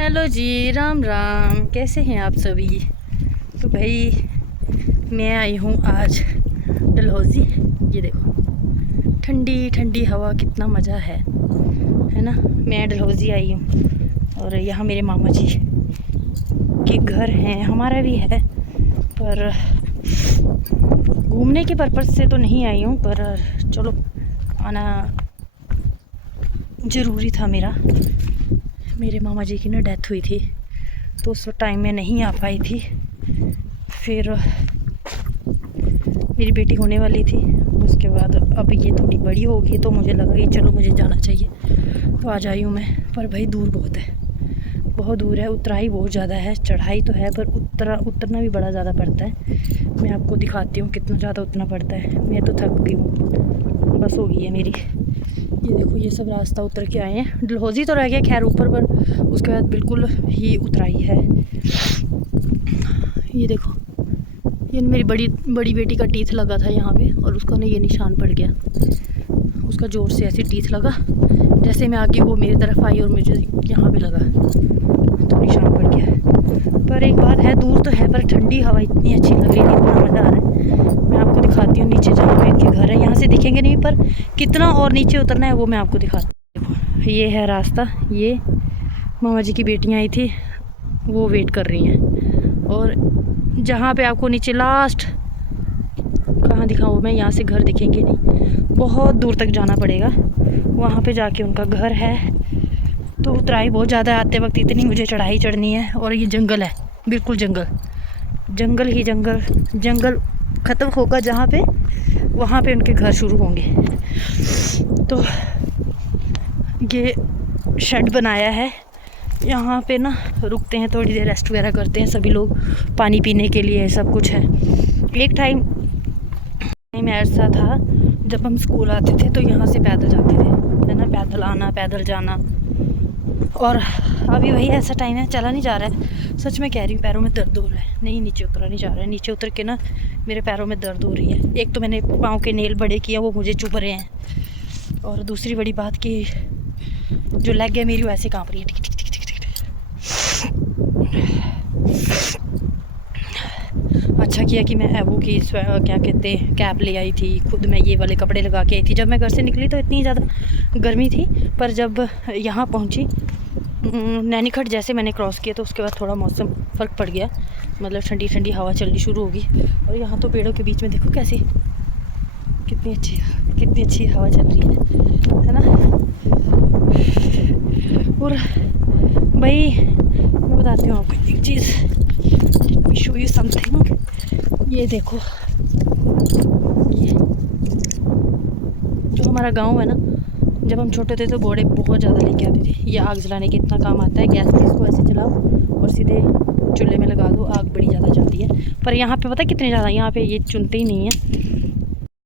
Hello जी, राम राम। कैसे हैं आप सभी। तो भाई मैं आई हूँ आज डलहौजी। ये देखो ठंडी ठंडी हवा, कितना मज़ा है ना। मैं डलहौजी आई हूँ और यहाँ मेरे मामा जी के घर हैं, हमारा भी है, पर घूमने के पर्पज़ से तो नहीं आई हूँ, पर चलो आना ज़रूरी था। मेरे मामा जी की ना डेथ हुई थी, तो उस टाइम में नहीं आ पाई थी। फिर मेरी बेटी होने वाली थी, उसके बाद अब ये थोड़ी बड़ी होगी तो मुझे लगा कि चलो मुझे जाना चाहिए, तो आ जाई हूँ मैं। पर भाई दूर बहुत है, बहुत दूर है, उतराई बहुत ज़्यादा है। चढ़ाई तो है पर उतरना भी बड़ा ज़्यादा पड़ता है। मैं आपको दिखाती हूँ कितना ज़्यादा उतरना पड़ता है। मैं तो थक गई हूँ, बस हो गई है मेरी। ये देखो ये सब रास्ता उतर के आए हैं। डलहौजी तो रह गया खैर ऊपर, पर उसके बाद बिल्कुल ही उतराई है। ये देखो ये मेरी बड़ी बेटी का टीथ लगा था यहाँ पे, और उसका ना ये निशान पड़ गया। उसका ज़ोर से ऐसे टीथ लगा, जैसे मैं आगे वो मेरी तरफ आई और मुझे यहाँ पे लगा तो निशान पड़ गया। पर एक बात है, दूर तो है पर ठंडी हवा इतनी अच्छी लग रही है, इतना मज़ा आ रहा है। मैं आपको दिखाती हूँ नीचे जहाँ पे इनके घर है। यहाँ से दिखेंगे नहीं, पर कितना और नीचे उतरना है वो मैं आपको दिखाती हूँ। ये है रास्ता। ये मामा जी की बेटियाँ आई थी, वो वेट कर रही हैं। और जहाँ पे आपको नीचे लास्ट कहाँ दिखाऊँ मैं, यहाँ से घर दिखेंगे नहीं, बहुत दूर तक जाना पड़ेगा, वहाँ पे जाके उनका घर है। तो उतराई बहुत ज़्यादा आते वक्त, इतनी मुझे चढ़ाई चढ़नी है। और ये जंगल है, बिल्कुल जंगल, जंगल ही जंगल। जंगल ख़त्म होगा जहाँ पे, वहाँ पे उनके घर शुरू होंगे। तो ये शेड बनाया है, यहाँ पे ना रुकते हैं, थोड़ी देर रेस्ट वगैरह करते हैं सभी लोग, पानी पीने के लिए सब कुछ है। एक टाइम ऐसा था जब हम स्कूल आते थे तो यहाँ से पैदल जाते थे, है ना, पैदल आना पैदल जाना। और अभी वही ऐसा टाइम है, चला नहीं जा रहा है। सच में कह रही हूँ, पैरों में दर्द हो रहा है। नहीं, नीचे उतरा नहीं जा रहा है। नीचे उतर के ना मेरे पैरों में दर्द हो रही है। एक तो मैंने पाँव के नेल बड़े किए, वो मुझे चुभ रहे हैं, और दूसरी बड़ी बात कि जो लेग है मेरी वैसे काँप रही है। टिक टिक टिक टिक टिक। अच्छा किया कि मैं एवो की क्या कहते हैं कैप ले आई थी, खुद मैं ये वाले कपड़े लगा के आई थी। जब मैं घर से निकली तो इतनी ज़्यादा गर्मी थी, पर जब यहाँ पहुँची नैनीखट जैसे मैंने क्रॉस किया तो उसके बाद थोड़ा मौसम फ़र्क पड़ गया, मतलब ठंडी ठंडी हवा चलनी शुरू होगी। और यहाँ तो पेड़ों के बीच में देखो कैसी कितनी अच्छी हवा चल रही है ना। और भाई मैं बताती हूँ आपको एक चीज़, शो यू समथिंग। ये देखो, ये जो हमारा गांव है ना, जब हम छोटे थे तो बड़े बहुत ज़्यादा लेके आते थे। ये आग जलाने के इतना काम आता है। गैस पे इसको ऐसे चलाओ और सीधे चूल्हे में लगा दो, आग बड़ी ज़्यादा जलती है। पर यहाँ पे पता है कितने ज़्यादा, यहाँ पे ये चुनते ही नहीं है।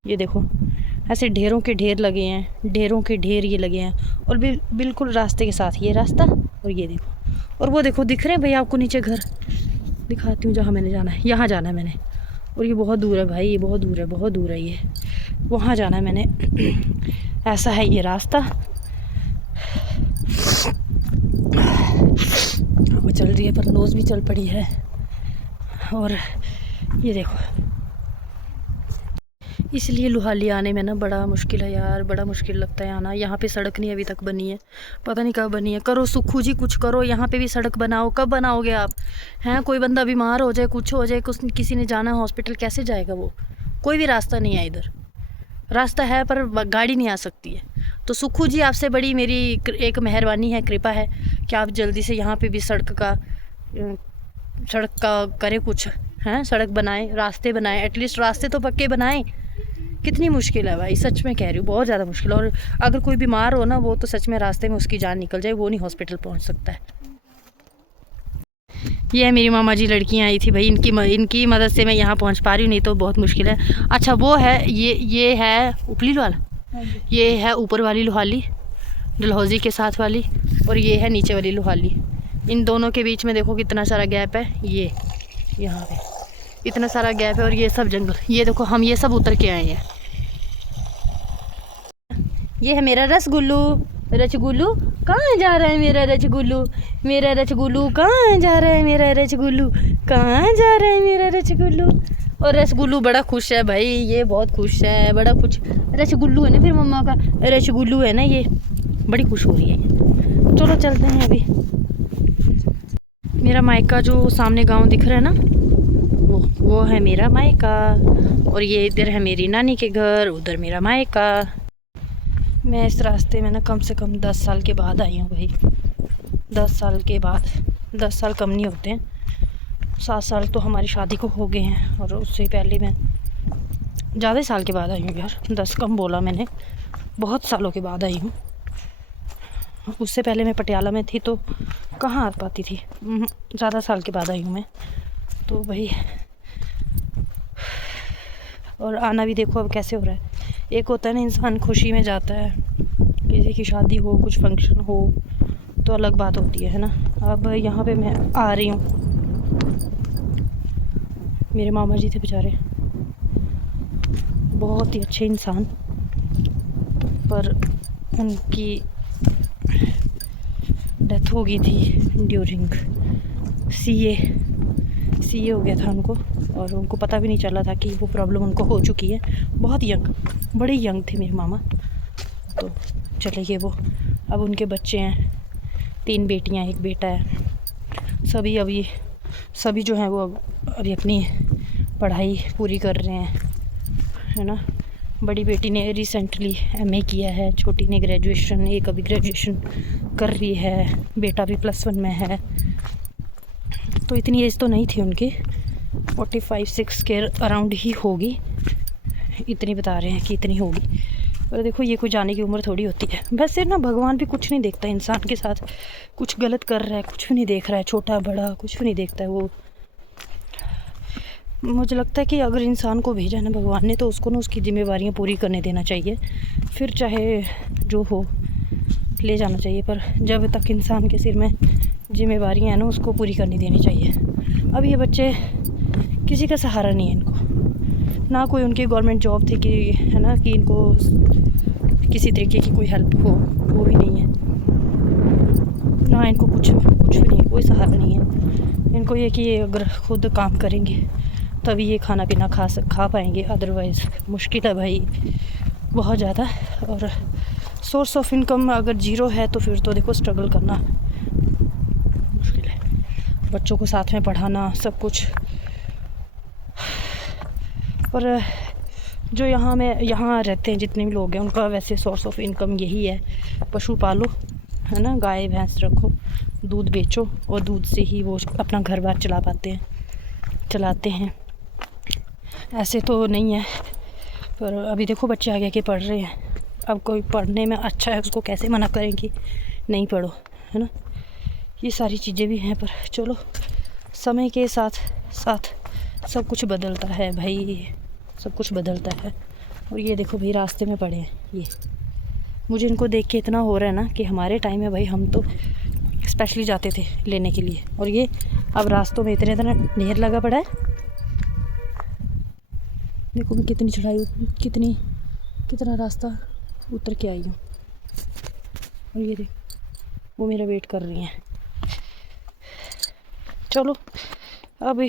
ये देखो ऐसे ढेरों के ढेर लगे हैं, ढेरों के ढेर ये लगे हैं, और बिल्कुल रास्ते के साथ ये रास्ता। और ये देखो, और वो देखो दिख रहे हैं भाई आपको नीचे घर, दिखाती हूँ जहाँ मैंने जाना है। यहाँ जाना है मैंने, और ये बहुत दूर है भाई, ये बहुत दूर है, बहुत दूर है, ये वहाँ जाना है मैंने। ऐसा है ये रास्ता। वो चल रही है पर नोज़ भी चल पड़ी है। और ये देखो, इसलिए लुहाली आने में ना बड़ा मुश्किल है यार, बड़ा मुश्किल लगता है आना। यहाँ पे सड़क नहीं अभी तक बनी है, पता नहीं कब बनी है। करो सुखू जी, कुछ करो, यहाँ पे भी सड़क बनाओ। कब बनाओगे आप? हैं, कोई बंदा बीमार हो जाए, कुछ हो जाए, किसी ने जाना हॉस्पिटल, कैसे जाएगा वो? कोई भी रास्ता नहीं है इधर। रास्ता है पर गाड़ी नहीं आ सकती है। तो सुखू जी आपसे बड़ी मेरी एक मेहरबानी है, कृपा है कि आप जल्दी से यहाँ पे भी सड़क का करें कुछ, हैं, सड़क बनाएं, रास्ते बनाएं, एटलीस्ट रास्ते तो पक्के बनाएं। कितनी मुश्किल है भाई, सच में कह रही हूँ, बहुत ज़्यादा मुश्किल। और अगर कोई बीमार हो ना, वो तो सच में रास्ते में उसकी जान निकल जाए, वो नहीं हॉस्पिटल पहुँच सकता है। ये है मेरी मामा जी लड़कियाँ आई थी भाई, इनकी मदद से मैं यहाँ पहुँच पा रही हूँ, नहीं तो बहुत मुश्किल है। अच्छा वो है, ये है उपली वाला, ये है ऊपर वाली लुहाली डलहौजी के साथ वाली, और ये है नीचे वाली लुहाली। इन दोनों के बीच में देखो कितना सारा गैप है, ये यहाँ पे इतना सारा गैप है, और ये सब जंगल। ये देखो हम ये सब उतर के आए हैं। ये है मेरा रसगुल्लू, कहाँ जा रहा है मेरा रसगुल्लू? मेरा रसगुल्लू कहाँ जा रहा है? मेरा रसगुल्लू कहाँ जा रहा है? मेरा रसगुल्लू। और रसगुल्लू बड़ा खुश है भाई, ये बहुत खुश है, बड़ा खुश। रसगुल्लू है ना, फिर मम्मा का रसगुल्लू है ना, ये बड़ी खुश हो रही है ये। चलो चलते हैं अभी। मेरा मायका जो सामने गांव दिख रहा है ना, वो है मेरा मायका। और ये इधर है मेरी नानी के घर, उधर मेरा मायका। मैं इस रास्ते में ना कम से कम 10 साल के बाद आई हूँ भाई। 10 साल के बाद, 10 साल कम नहीं होते हैं, 7 साल तो हमारी शादी को हो गए हैं। और उससे पहले मैं ज़्यादा साल के बाद आई हूँ यार, 10 कम बोला मैंने, बहुत सालों के बाद आई हूँ। उससे पहले मैं पटियाला में थी तो कहाँ आ पाती थी, ज़्यादा साल के बाद आई हूँ मैं तो भाई। और आना भी देखो अब कैसे हो रहा है। एक होता है ना, इंसान खुशी में जाता है, किसी की शादी हो, कुछ फंक्शन हो तो अलग बात होती है ना। अब यहाँ पे मैं आ रही हूँ। मेरे मामा जी थे बेचारे, बहुत ही अच्छे इंसान, पर उनकी डेथ हो गई थी ड्यूरिंग सीए हो गया था उनको। और उनको पता भी नहीं चला था कि वो प्रॉब्लम उनको हो चुकी है। बहुत यंग, बड़े यंग थे मेरे मामा, तो चले गए वो। अब उनके बच्चे हैं, 3 बेटियां, 1 बेटा है। सभी जो हैं वो अभी अपनी पढ़ाई पूरी कर रहे हैं, है ना। बड़ी बेटी ने रिसेंटली एमए किया है, छोटी ने ग्रेजुएशन, एक अभी ग्रेजुएशन कर रही है, बेटा भी +1 में है। तो इतनी एज तो नहीं थी उनकी, 45-6 के अराउंड ही होगी, इतनी बता रहे हैं कि इतनी होगी। पर देखो ये कोई जाने की उम्र थोड़ी होती है। वैसे ना भगवान भी कुछ नहीं देखता इंसान के साथ, कुछ गलत कर रहा है कुछ भी नहीं देख रहा है, छोटा बड़ा कुछ भी नहीं देखता है वो। मुझे लगता है कि अगर इंसान को भेजा है ना भगवान ने, तो उसको ना उसकी जिम्मेवारियाँ पूरी करने देना चाहिए, फिर चाहे जो हो ले जाना चाहिए। पर जब तक इंसान के सिर में जिम्मेवारियाँ हैं ना, उसको पूरी करनी देनी चाहिए। अब ये बच्चे किसी का सहारा नहीं है इनको, ना कोई उनकी गवर्नमेंट जॉब थी कि है ना कि इनको किसी तरीके की कोई हेल्प हो, वो भी नहीं है ना। इनको कुछ भी नहीं, कोई सहारा नहीं है इनको। ये कि ये अगर खुद काम करेंगे तभी ये खाना पीना खा पाएंगे, अदरवाइज़ मुश्किल है भाई बहुत ज़्यादा। और सोर्स ऑफ इनकम अगर 0 है तो फिर तो देखो स्ट्रगल करना मुश्किल है, बच्चों को साथ में पढ़ाना सब कुछ। पर जो यहाँ रहते हैं जितने भी लोग हैं, उनका वैसे सोर्स ऑफ इनकम यही है, पशु पालो, है ना, गाय भैंस रखो, दूध बेचो, और दूध से ही वो अपना घर बार चलाते हैं। ऐसे तो नहीं है। पर अभी देखो बच्चे आगे के पढ़ रहे हैं, अब कोई पढ़ने में अच्छा है उसको कैसे मना करेंगे नहीं पढ़ो, है ना। ये सारी चीज़ें भी हैं, पर चलो समय के साथ साथ सब कुछ बदलता है भाई, सब कुछ बदलता है। और ये देखो भाई रास्ते में पड़े हैं, ये मुझे इनको देख के इतना हो रहा है ना कि हमारे टाइम में भाई हम तो स्पेशली जाते थे लेने के लिए, और ये अब रास्तों में इतना ढेर लगा पड़ा है। देखो मैं कितनी चढ़ाई, कितना रास्ता उतर के आई हूँ। और ये देख वो मेरा वेट कर रही हैं। चलो अब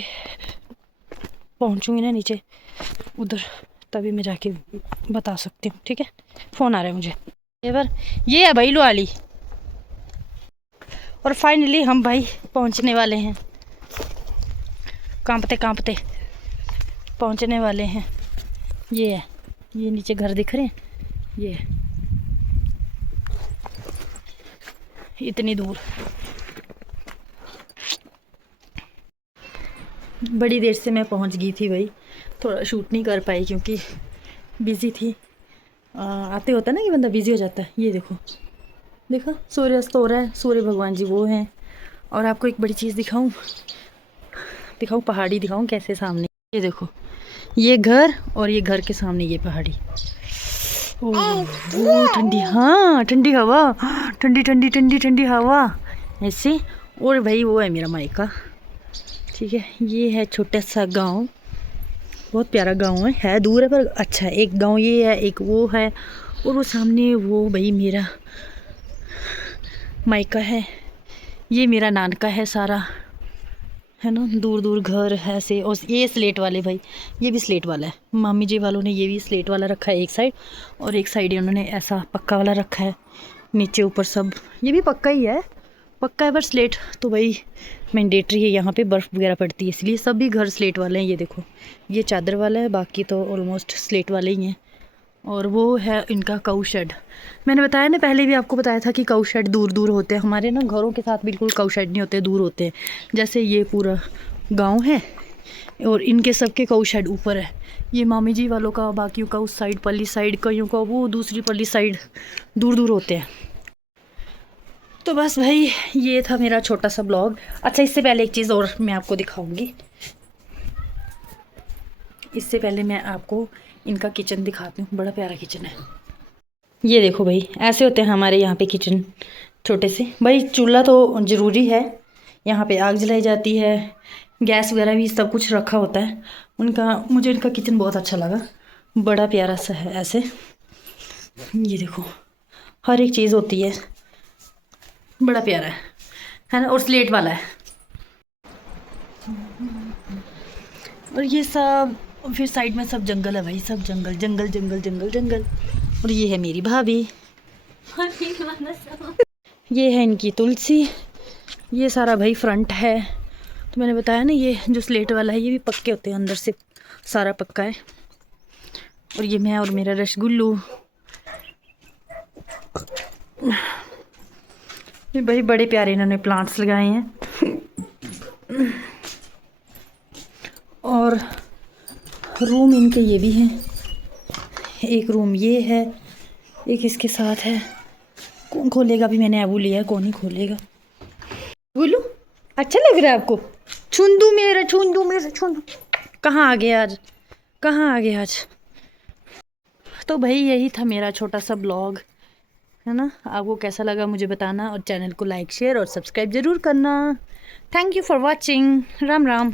पहुँचूँगी ना नीचे उधर, तभी मैं जाके बता सकती हूँ, ठीक है। फ़ोन आ रहा है मुझे, ये है भाई लुआली। और फाइनली हम भाई पहुँचने वाले हैं, कांपते पहुँचने वाले हैं। ये है, ये नीचे घर दिख रहे हैं, ये है इतनी दूर। बड़ी देर से मैं पहुंच गई थी भाई, थोड़ा शूट नहीं कर पाई क्योंकि बिज़ी थी। आते होता है ना कि बंदा बिज़ी हो जाता है। ये देखो सूर्यास्त हो रहा है, सूर्य भगवान जी वो हैं। और आपको एक बड़ी चीज़ दिखाऊं पहाड़ी दिखाऊं कैसे सामने। ये देखो ये घर, और ये घर के सामने ये पहाड़ी। ओह ठंडी, हाँ ठंडी हवा, ठंडी हवा ऐसे। और भाई वो है मेरा मायका, ठीक है। ये है छोटा सा गांव, बहुत प्यारा गांव है दूर है पर अच्छा है। एक गांव ये है, एक वो है, और वो सामने वो भाई मेरा मायका है, ये मेरा नानका है सारा, है ना। दूर दूर घर है ऐसे। और ये स्लेट वाले भाई, ये भी स्लेट वाला है। मामी जी वालों ने ये भी स्लेट वाला रखा है एक साइड, और एक साइड उन्होंने ऐसा पक्का वाला रखा है। नीचे ऊपर सब ये भी पक्का ही है, पक्का है, पर स्लेट तो भाई मैंडेटरी है। यहाँ पे बर्फ़ वगैरह पड़ती है, इसलिए सभी घर स्लेट वाले हैं। ये देखो, ये चादर वाला है, बाकी तो ऑलमोस्ट स्लेट वाले ही हैं। और वो है इनका काऊ शेड। मैंने बताया ना, पहले भी आपको बताया था कि काऊ शेड दूर दूर होते हैं। हमारे ना घरों के साथ बिल्कुल काऊ शेड नहीं होते, दूर होते हैं। जैसे ये पूरा गांव है और इनके सबके काऊ शेड ऊपर है। ये मामी जी वालों का, बाकियों का उस साइड पल्ली साइड, कईयों का वो दूसरी पल्ली साइड, दूर दूर होते हैं। तो बस भाई ये था मेरा छोटा सा ब्लॉग। अच्छा, इससे पहले एक चीज़ और मैं आपको दिखाऊंगी। इससे पहले मैं आपको इनका किचन दिखाती हूँ। बड़ा प्यारा किचन है। ये देखो भाई, ऐसे होते हैं हमारे यहाँ पे किचन, छोटे से। भाई चूल्हा तो ज़रूरी है, यहाँ पे आग जलाई जाती है, गैस वगैरह भी सब कुछ रखा होता है उनका। मुझे इनका किचन बहुत अच्छा लगा, बड़ा प्यारा सा है ऐसे। ये देखो, हर एक चीज़ होती है, बड़ा प्यारा है ना। और स्लेट वाला है। और ये सब, फिर साइड में सब जंगल है भाई, सब जंगल जंगल जंगल जंगल जंगल। और ये है मेरी भाभी, ये है इनकी तुलसी। ये सारा भाई फ्रंट है। तो मैंने बताया ना, ये जो स्लेट वाला है ये भी पक्के होते हैं, अंदर से सारा पक्का है। और ये मैं और मेरा रसगुल्लू। ये भाई बड़े प्यारे इन्होंने प्लांट्स लगाए हैं। और रूम इनके ये भी हैं, एक रूम ये है, एक इसके साथ है। कौन खोलेगा? भी मैंने अबू लिया है, कौन ही खोलेगा। बोलो, अच्छा लग रहा है आपको? छुंदू मेरा, छुंदू मेरा, छुंदू। कहाँ आ गया आज, कहाँ आ गया आज? तो भाई यही था मेरा छोटा सा ब्लॉग, है ना। आपको कैसा लगा मुझे बताना, और चैनल को लाइक शेयर और सब्सक्राइब ज़रूर करना। Thank you for watching. Ram Ram.